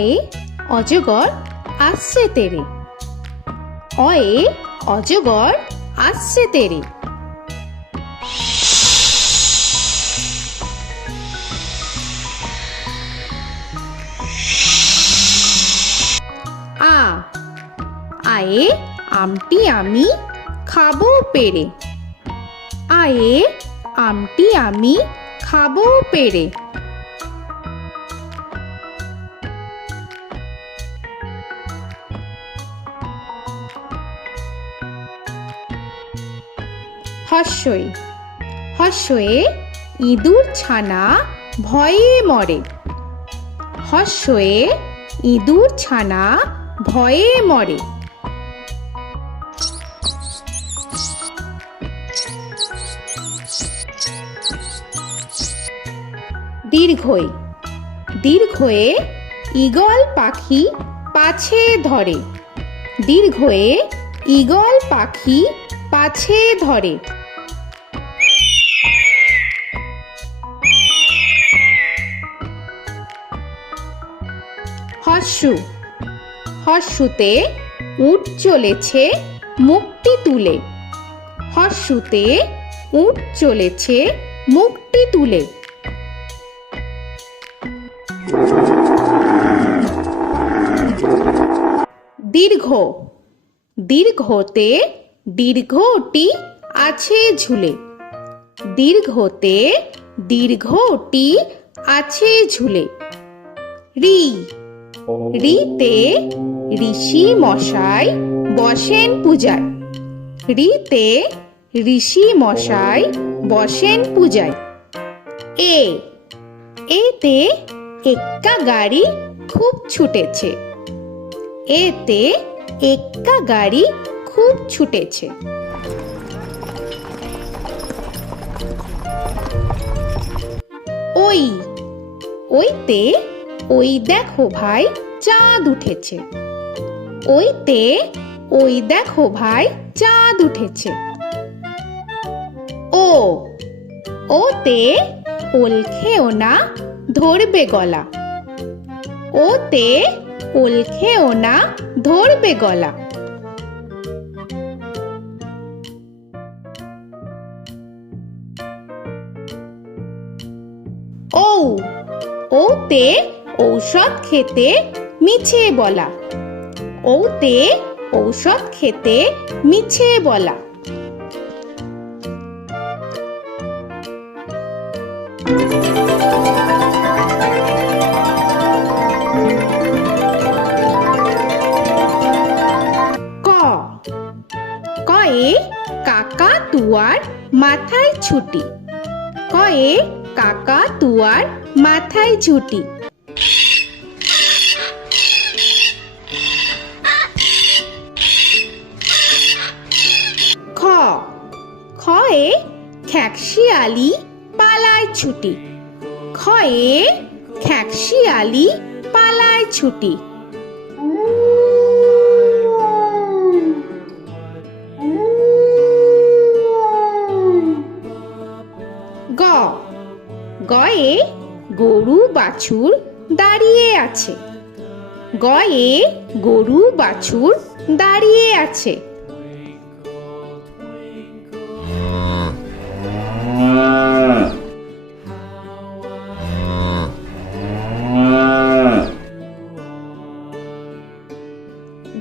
অয়ে অজগর আসছে তেরে। অয়ে অজগর আসছে তেরে। আ আয়ে আমটি আমি খাবো পেরে। আয়ে আমটি আমি খাবো পেরে। হর্ষই হর্ষয়ে ইঁদুর ছানা ভয়ে মরে। হর্ষয়ে ইঁদুর ছানা ভয়ে মরে। দীর্ঘই দীর্ঘয়ে ঈগল পাখি পাছে ধরে। দীর্ঘয়ে ঈগল পাখি পাছে ধরে। হর্ষু হর্ষুতে উট চলেছে মুখটি তুলে। হর্ষুতে উট চলেছে মুখটি তুলে। দীর্ঘ দীর্ঘতে দীর্ঘটি আছে ঝুলে। দীর্ঘতে দীর্ঘটি আছে ঝুলে। রি রিতে ঋষি মশাই বসেন পূজায়। রিতে ঋষি মশাই বসেন পূজায়। এ এতে এক্কা গাড়ি খুব ছুটেছে। এতে এক্কা গাড়ি খুব ছুটেছে। ওই ওইতে ওই দেখো ভাই চাঁদ উঠেছে। ওইতে ওই দেখো ভাই চাঁদ উঠেছে। ও ওতে ওল খেও না ধরবে গলা। ওতে ওল খেও না ধরবে গলা। ঔ ওতে ঔষধ খেতে মিছে বলা। ওতে ঔষধ খেতে মিছে বলা। ক কয়ে কাকা তুয়ার মাথায় ছুটি। কয়ে কাকা তুয়ার মাথায় ছুটি। খ খয়ে খ্যাকশিয়ালি পালায় ছুটি। খয়ে খ্যাকশিয়ালি পালায় ছুটি। গ গয়ে গরু বাছুর দাঁড়িয়ে আছে। গয়ে গরু বাছুর দাঁড়িয়ে আছে।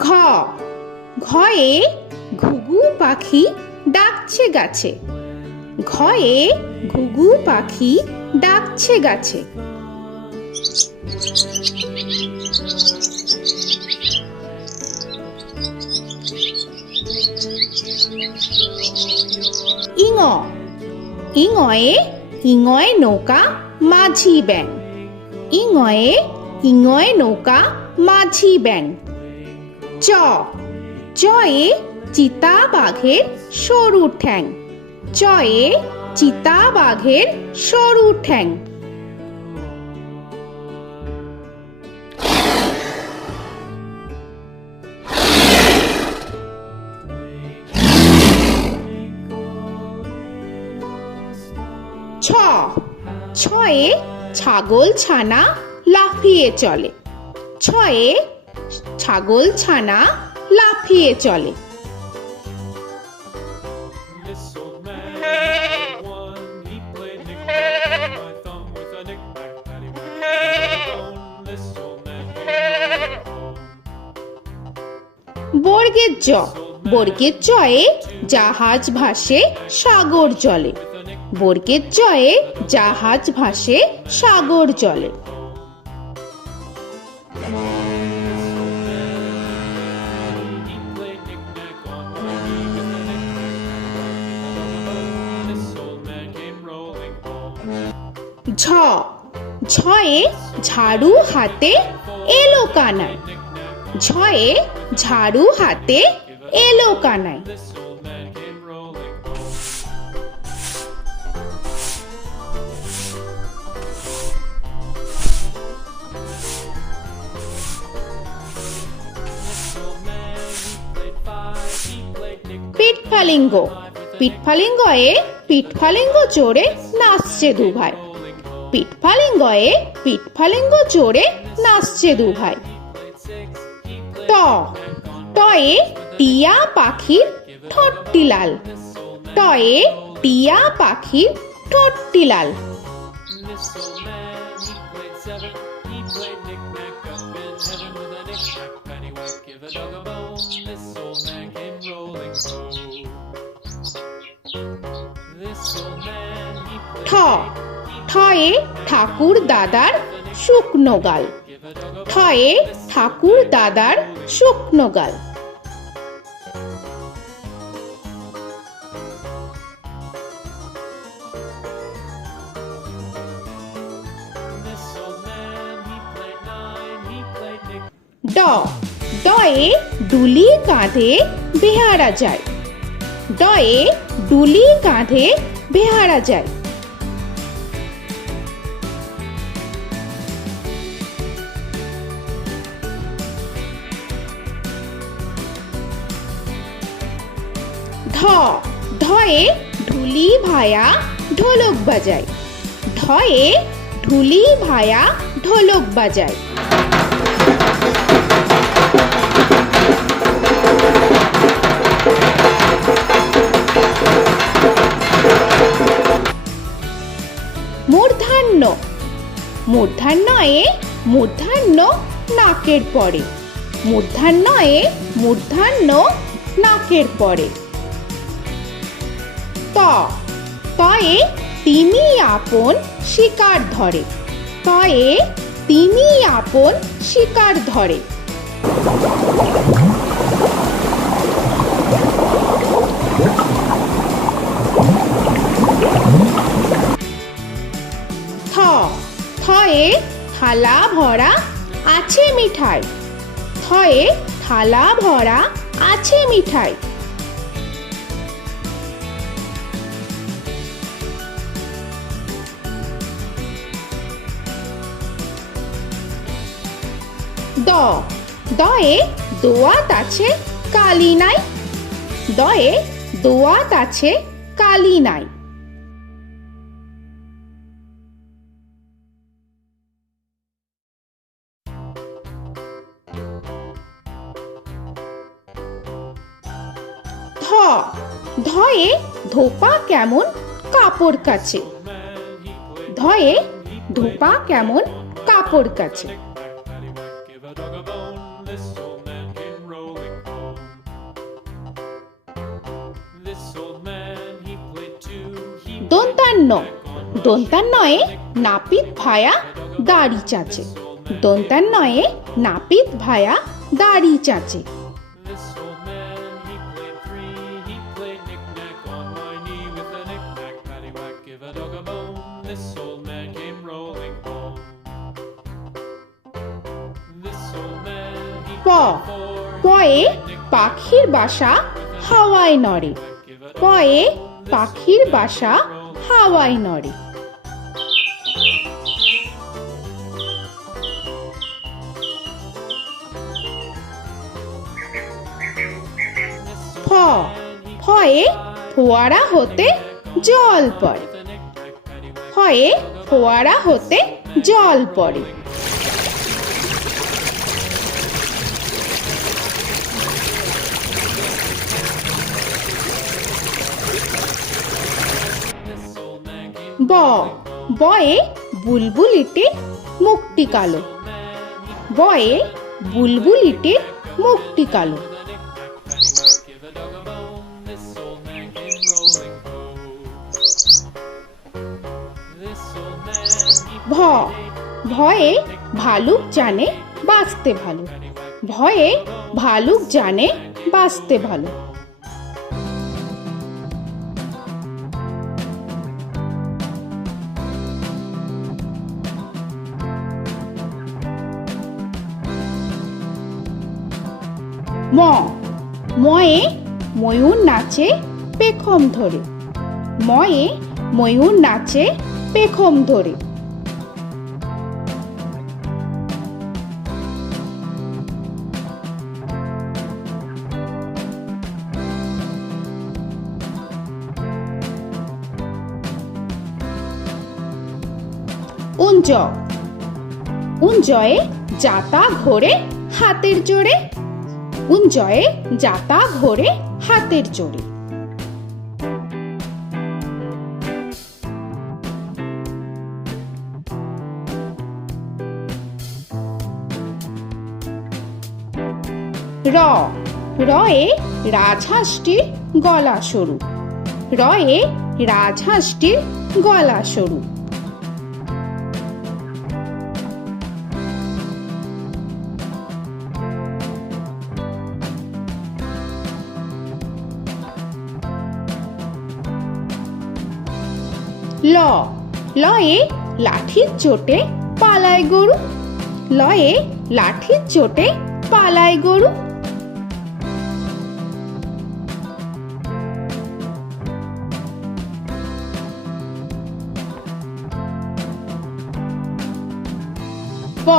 ঘ ঘয়ে ঘুঘু পাখি ডাকছে গাছে। ঘয়ে ঘুঘু পাখি ডাকছে গাছে। ইঙ ইঙয়ে ইঙয়ে নৌকা মাঝি ব্যাং। ইঙয়ে ইঙয়ে নৌকা মাঝি ব্যাং। চ চয়ে চিতা বাঘের সরু ঠ্যাং। চয়ে চিতা বাঘের সরু ঠ্যাং। ছ ছয়ে ছাগল ছানা লাফিয়ে চলে। ছ ছয়ে ছাগল ছানা লাফিয়ে চলে। This old man had one. He played knick-knack, my thumb with a knick-knack, paddywhack, this old man came home. বর্গের জ, বর্গের জয়ে জাহাজ ভাসে সাগর জলে। বর্গের জয়ে জাহাজ ভাসে সাগর জলে। He played knick-knack on my knee with a knick-knack, this old man came rolling home. ঝ, ঝয়ে ঝাড়ু হাতে এলো কানাই। ঝয়ে ঝাড়ু হাতে এলো Kanai. This old man came rolling home. This old man, he played five. He played knick-knack. পিঠফালিঙ্গ, পিঠফালিঙ্গয়ে পিঠফালিঙ্গ চড়ে নাচছে দু ভাই। পিঠফালিঙ্গয়ে পিঠফালিঙ্গ চড়ে নাচছে দু ভাই। ট, টয়ে টিয়া পাখির ঠোঁটটি লাল। টয়ে টিয়া পাখির ঠোঁটটি লাল। This old man, he played seven. He played knick-knack up in heaven with a knick-knack, paddywhack, give a dog a bone. This old man came rolling home. This old man, he ঠ, played ঠয়ে ঠাকুর দাদার শুকনো গাল। give a dog a ঠয়ে ঠাকুর দাদার শুকনো গাল। This old man, he played nine. He played knick. ড, ডয়ে ডুলি কাঁধে বেহারা যায়। ডয়ে ডুলি কাঁধে বেহারা যায়। ধ, ধয়ে ঢুলি ভায়া ঢোলক বাজায়। ধয়ে ঢুলি ভায়া ঢোলক বাজায়। মূর্ধন্য, মূর্ধন্যয়ে মূর্ধন্য নাকের পরে। মূর্ধন্যয়ে মূর্ধন্য নাকের পরে। ত, তয়ে তিনি আপন শিকার ধরে। তয়ে তিনি আপন শিকার ধরে। থ, থয়ে থালা ভরা আছে মিঠাই। থয়ে থালা ভরা আছে মিঠাই। দ, দয়ে দোয়াত আছে কালি নাই। দয়ে দোয়াত আছে কালি নাই। ধ, ধয়ে ধোপা কেমন কাপড় কাছে। ধয়ে ধোপা কেমন কাপড় কাছে। Paddywhack, give a dog a bone. This old man came rolling home. This old man, he played two. He দন্তান্ন, দন্তান্নয়ে নাপিত ভায়া দাড়ি চাচে। দন্তান্নয়ে নাপিত ভায়া দাড়ি চাচে। This old man, he played three. He played knick-knack on my knee with a knick-knack, paddywhack, give a dog a bone. This old man came rolling home. This old man, he প, played four. পয়ে পাখির বাসা হাওয়ায় নড়ে। পয়ে পাখির বাসা হাওয়ায় নড়ে। ফ, ফয়ে ফোয়ারা হতে জল পড়ে। ফয়ে ফোয়ারা হতে জল পড়ে। ব বয়ে বুলবুলিটির মুখটি কালো। বয়ে বুলবুলিটির মুখটি কালো। Give a dog a bone, this old man came rolling home. This old man, he ভ ভয়ে ভালুক জানে বাঁচতে ভালো। ভয়ে ভালুক জানে বাঁচতে ভালো। ম ময়ে ময়ূর নাচে পেখম ধরে। ময়ে ময়ূর নাচে পেখম ধরে। উঞ্জ উঞ্জয়ে যাতা ঘোরে হাতের জোরে। উঞ্জয়ে যাতা ঘোরে হাতের জোরে। র রয়ে রাজহাঁসটির গলা সরু। রয়ে রাজহাঁসটির গলা সরু। ল লয়ে লাঠির চোটে পালায় গরু। লয়ে লাঠির চোটে পালায় গরু। ব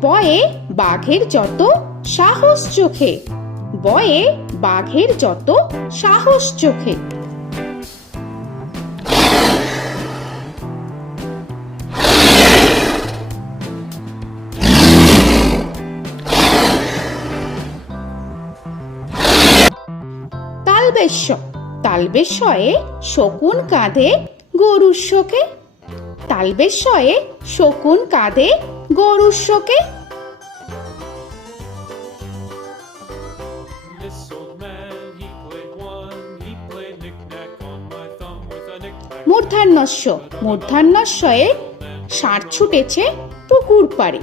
বয়ে বাঘের যত সাহস চোখে। বয়ে বাঘের যত সাহস চোখে। তালবেশ্য তালবেশ্যয়ে শকুন কাঁধে গরুর শোকে। তালবেশ্যয়ে শকুন কাঁধে গরুর শোকে। This old man, he played one, he played knick-knack on my thumb with a knick-knack. মূর্ধন্যস্য মূর্ধন্যস্বয়ে ষাঁড় ছুটেছে পুকুর পাড়ে।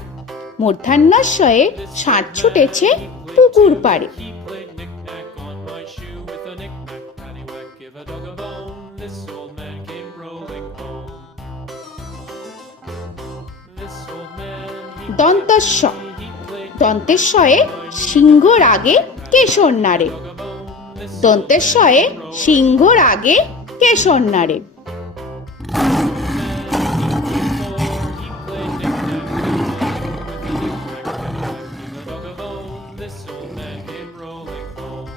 মূর্ধন্যস্বয়ে ষাঁড় ছুটেছে পুকুর পাড়ে। He played knick-knack on my shoe with a knick-knack, paddywhack, give a dog a bone. This old man came rolling home. This old man, দন্তস্ব he played দন্তেশ্বয়ে সিংহর আগে কেশর নাড়ে। dog a bone. This দন্তেশ্বয়ে সিংহর আগে কেশর নাড়ে। he played knick-knack with a knick-knack, paddywhack, give a dog a bone. This old man came rolling home.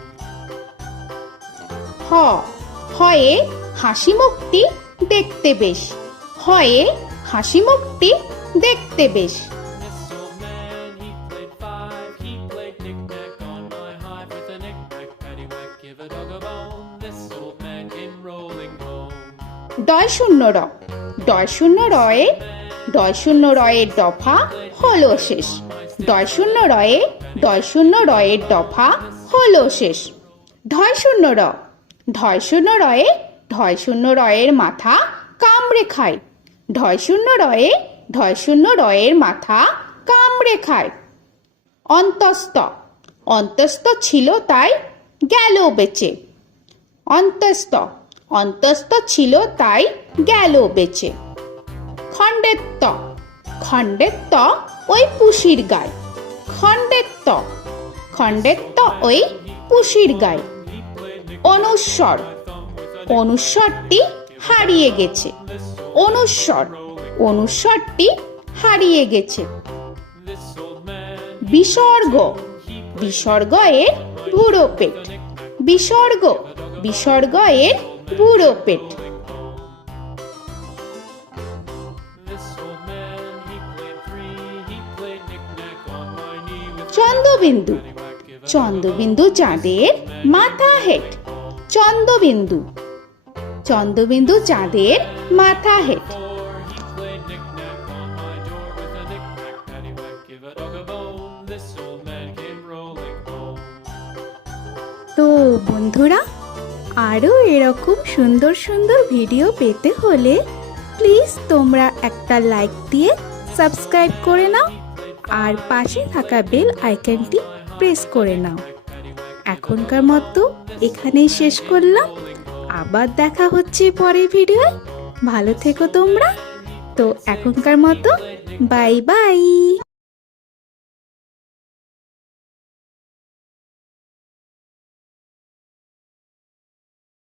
হ হয়ে হাসি মুখটি দেখতে বেশ। হয়ে হাসি মুখটি দেখতে বেশ। This old man, he played five, he played knick-knack on my hive with a knick-knack, paddywhack, give a dog a bone. This old man came rolling home. ডয় শূন্য র ডয় শূন্য রয়ে ডয় শূন্য রয়ের দফা হলো শেষ। ডয় শূন্য রয়ে ডয় শূন্য রয়ের দফা হলো শেষ। ঢয় শূন্য র ঢয় শূন্য রয়ে ঢয় শূন্য রয়ের মাথা কামড়ে খায়। ঢয় শূন্য রয়ে ঢয় শূন্য রয়ের মাথা কামড়ে খায়। অন্তস্থ অন্তস্থ ছিল তাই গেল বেঁচে। অন্তস্থ অন্তস্থ ছিল তাই গেল বেঁচে। খণ্ডেত্ব খণ্ডেত্ব ওই পুষির গায়। খণ্ডেত্ব খণ্ডেত্ব ওই পুষির গায়। অনুস্বর অনুস্বরটি হারিয়ে গেছে। অনুস্বর অনুস্বরটি হারিয়ে গেছে। This old man, বিসর্গ বিসর্গ এর বুড়ো পেট। বিসর্গ বিসর্গ এর বুড়ো পেট। this old man, he played three, he played knick-knack on my knee with Chandrabindu paddywhack, give a Chandrabindu চাঁদের মাথা হেট। চন্দ্রবিন্দু চন্দ্রবিন্দু চাঁদের মাথা head. Before he played knick-knack on my door with a knick-knack, paddywhack, give a dog a bone. This old man came rolling home. তো বন্ধুরা, আরও এরকম সুন্দর সুন্দর ভিডিও পেতে হলে প্লিজ তোমরা একটা লাইক দিয়ে সাবস্ক্রাইব করে নাও আর পাশে থাকা বেল আইকনটি প্রেস করে নাও। এখনকার মতো এখানেই শেষ করলাম, আবার দেখা হচ্ছে পরের ভিডিওয়। ভালো থেকো তোমরা। তো এখনকার মতো বাই বাই।